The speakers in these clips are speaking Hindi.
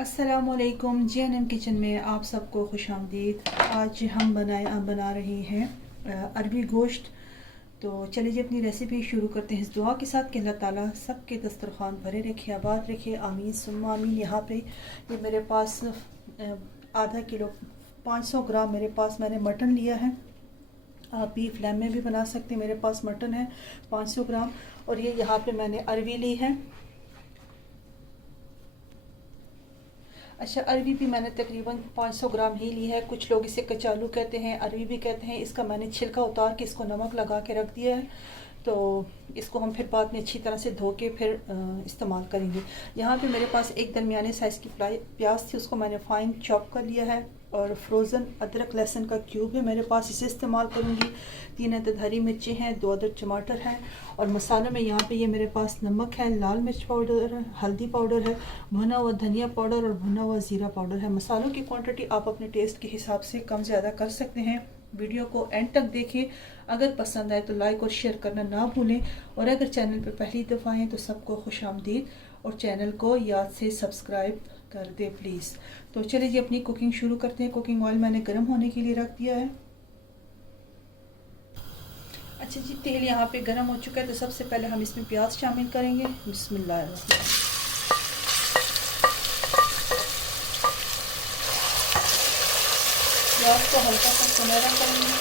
अस्सलामुअलैकुम। JNM किचन में आप सबको खुश आमदीद। आज हम बना रहे हैं अरबी गोश्त। तो चलिए जी अपनी रेसिपी शुरू करते हैं इस दुआ के साथ कि अल्लाह ताला सबके दस्तरखान भरे रखे, आबाद रखे, आमीन सुम्मा आमीन। यहाँ पे ये मेरे पास आधा किलो 500 ग्राम मेरे पास मैंने मटन लिया है। आप बीफ लैम में भी बना सकते हैं। मेरे पास मटन है 500 ग्राम और ये यहाँ पे मैंने अरवी ली है। अच्छा, अरवी भी मैंने तकरीबन 500 ग्राम ही ली है। कुछ लोग इसे कचालू कहते हैं, अरवी भी कहते हैं। इसका मैंने छिलका उतार के इसको नमक लगा के रख दिया है। तो इसको हम फिर बाद में अच्छी तरह से धो के फिर इस्तेमाल करेंगे। यहाँ पे मेरे पास एक दरमियाने साइज़ की प्याज थी, उसको मैंने फ़ाइन चॉप कर लिया है। और फ्रोज़न अदरक लहसुन का क्यूब है मेरे पास, इसे इस्तेमाल करूँगी। 3 अदद हरी मिर्ची हैं, 2 अदद टमाटर हैं। और मसालों में यहाँ पे ये मेरे पास नमक है, लाल मिर्च पाउडर है, हल्दी पाउडर है, भुना हुआ धनिया पाउडर और भुना हुआ ज़ीरा पाउडर है। मसालों की क्वांटिटी आप अपने टेस्ट के हिसाब से कम ज़्यादा कर सकते हैं। वीडियो को एंड तक देखें। अगर पसंद आए तो लाइक और शेयर करना ना भूलें। और अगर चैनल पर पहली दफ़ा आएँ तो सबको खुश आमदीद और चैनल को याद से सब्सक्राइब कर दे प्लीज़। तो चलिए जी अपनी कुकिंग शुरू करते हैं। कुकिंग ऑयल मैंने गर्म होने के लिए रख दिया है। अच्छा जी, तेल यहाँ पे गर्म हो चुका है। तो सबसे पहले हम इसमें प्याज शामिल करेंगे। बिस्मिल्लाह। प्याज को हल्का सा सुनहरा करेंगे।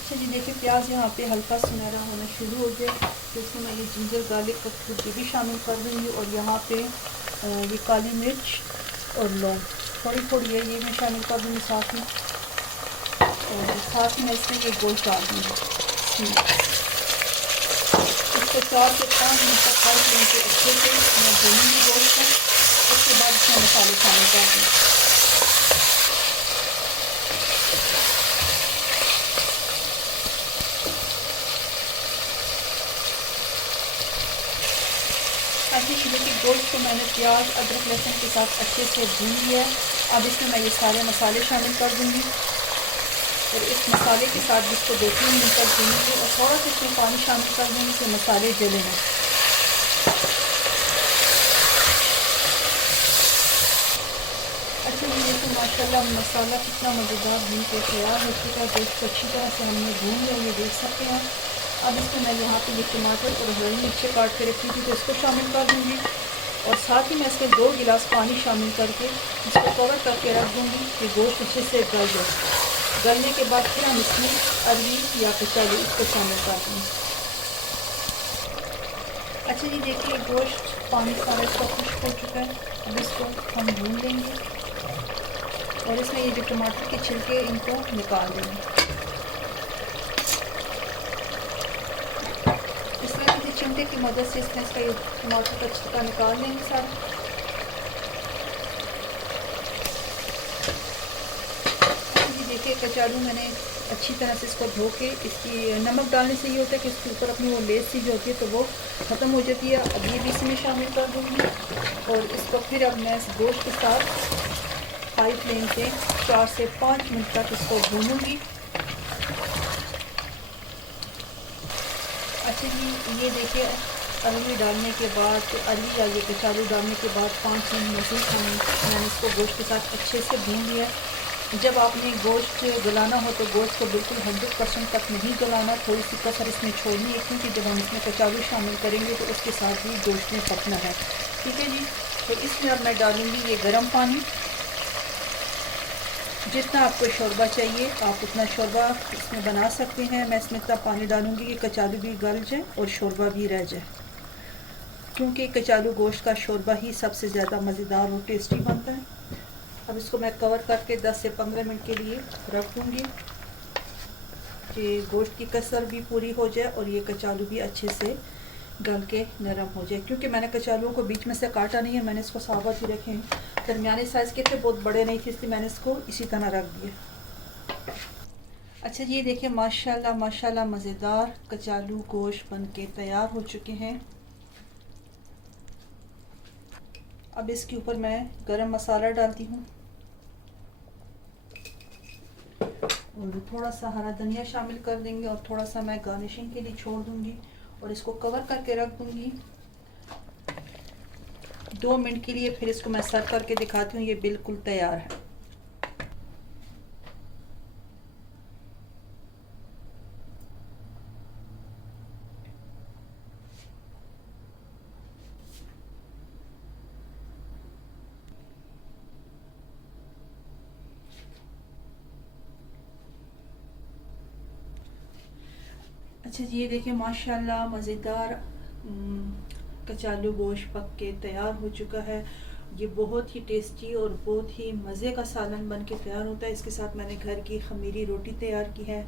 अच्छा जी, देखिए प्याज यहाँ पे हल्का सुनहरा होना शुरू हो गया। तो इसमें मैं ये जिंजर गार्लिक का पेस्ट भी शामिल कर दूँगी। और यहाँ पे ये काली मिर्च और लौंग थोड़ी थोड़ी है, ये मैं शामिल कर दूँगी साथ में। और साथ ही मैं इसमें ये गोश्त डाल दूँगी। इसको 4 से 5 मिनट तक हाई फ्लेम पे अच्छे से मैं भूनूंगी गोश्त को। उसके बाद इसमें मसाले शामिल कर दूँगी। ऐसे ही कि गोश्त को मैंने प्याज अदरक लहसुन के साथ अच्छे से भून लिया है। अब इसमें मैं ये सारे मसाले शामिल कर दूँगी और इस मसाले के साथ इसको 2-3 मिनट तक भूनूंगी। और थोड़ा सा इसमें पानी शामिल कर दूँगी कि मसाले जले ना। अच्छा जी, देखो माशाल्लाह मसाला कितना मज़ेदार भून के तैयार हो चुका है। गोश्त को अच्छी तरह से हमने भून लिया, ये देख सकते हैं। अब इसमें मैं यहाँ पे ये टमाटर और हरी मिर्ची काट के रखी थी तो इसको शामिल कर दूँगी। और साथ ही मैं इसमें 2 गिलास पानी शामिल करके इसको कवर करके रख दूँगी कि गोश्त अच्छे से गल जाए। गलने के बाद फिर हम इसमें अरवी या कचालू इसको शामिल कर देंगे। अच्छा जी, देखिए गोश्त पानी सारा इसका खुश्क हो चुका है। अब इसको हम भून लेंगे और इसमें ये जो टमाटर के छिलके इनको निकाल देंगे। इस तरह किसी चिमटे की मदद से इसमें इसका ये टमाटर का छिलका निकाल लेंगे सारा। देखिए कचालू मैंने अच्छी तरह से इसको धो के, इसकी नमक डालने से ये होता है कि इसके ऊपर अपनी वो लेस सी जो होती है तो वो ख़त्म हो जाती है। अब ये भी इसमें शामिल कर दूँगी और इसको फिर अब मैं इस गोश्त के साथ हाई फ्लेम पे 4 से 5 मिनट तक इसको भूनूँगी। अच्छा जी, ये देखिए अरवी डालने के बाद अरवी या ये कचालू डालने के बाद 5 मिनट मज़ीद मैंने इसको गोश्त के साथ अच्छे से भून लिया। जब आपने गोश्त गलाना हो तो गोश्त को बिल्कुल 100% तक नहीं गलाना, थोड़ी सी कसर इसमें छोड़नी है क्योंकि जब हम इसमें कचालू शामिल करेंगे तो उसके साथ ही गोश्त में पकना है। ठीक है जी। तो इसमें अब मैं डालूँगी ये गर्म पानी। जितना आपको शोरबा चाहिए आप उतना शोरबा इसमें बना सकते हैं। मैं इसमें इतना पानी डालूँगी कि कचालू भी गल जाए और शोरबा भी रह जाए, क्योंकि कचालू गोश्त का शोरबा ही सबसे ज़्यादा मज़ेदार और टेस्टी बनता है। अब इसको मैं कवर करके 10 से 15 मिनट के लिए रख दूँगी कि गोश्त की कसर भी पूरी हो जाए और ये कचालू भी अच्छे से गल के नरम हो जाए। क्योंकि मैंने कचालू को बीच में से काटा नहीं है, मैंने इसको साबुत ही रखे हैं। दरमियाने साइज़ के थे, बहुत बड़े नहीं थे, इसलिए मैंने इसको इसी तरह रख दिया। अच्छा जी, देखिए माशाल्लाह माशाल्लाह मज़ेदार कचालू गोश्त बन के तैयार हो चुके हैं। अब इसके ऊपर मैं गरम मसाला डालती हूँ और थोड़ा सा हरा धनिया शामिल कर देंगे और थोड़ा सा मैं गार्निशिंग के लिए छोड़ दूंगी और इसको कवर करके रख दूंगी 2 मिनट के लिए। फिर इसको मैं सर्व करके दिखाती हूँ। ये बिल्कुल तैयार है। अच्छा जी, ये देखिए माशाल्लाह मज़ेदार कचालू गोश्त पक के तैयार हो चुका है। ये बहुत ही टेस्टी और बहुत ही मज़े का सालन बन के तैयार होता है। इसके साथ मैंने घर की खमीरी रोटी तैयार की है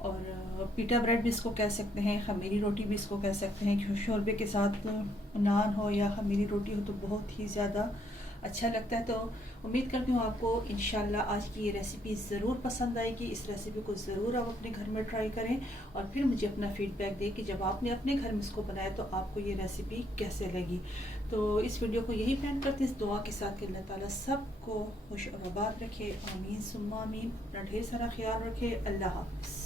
और पीटा ब्रेड भी इसको कह सकते हैं, खमीरी रोटी भी इसको कह सकते हैं। शोरबे के साथ नान हो या खमीरी रोटी हो तो बहुत ही ज़्यादा अच्छा लगता है। तो उम्मीद करती हूँ आपको इंशाल्लाह आज की ये रेसिपी ज़रूर पसंद आएगी। इस रेसिपी को ज़रूर आप अपने घर में ट्राई करें और फिर मुझे अपना फीडबैक दें कि जब आपने अपने घर में इसको बनाया तो आपको ये रेसिपी कैसे लगी। तो इस वीडियो को यही एंड करते हैं इस दुआ के साथ कि अल्लाह ताला सबको खुश और आबाद रखे। आमीन सुम्मा आमीन। अपना ढेर सारा ख्याल रखे। अल्लाह हाफ़िज़।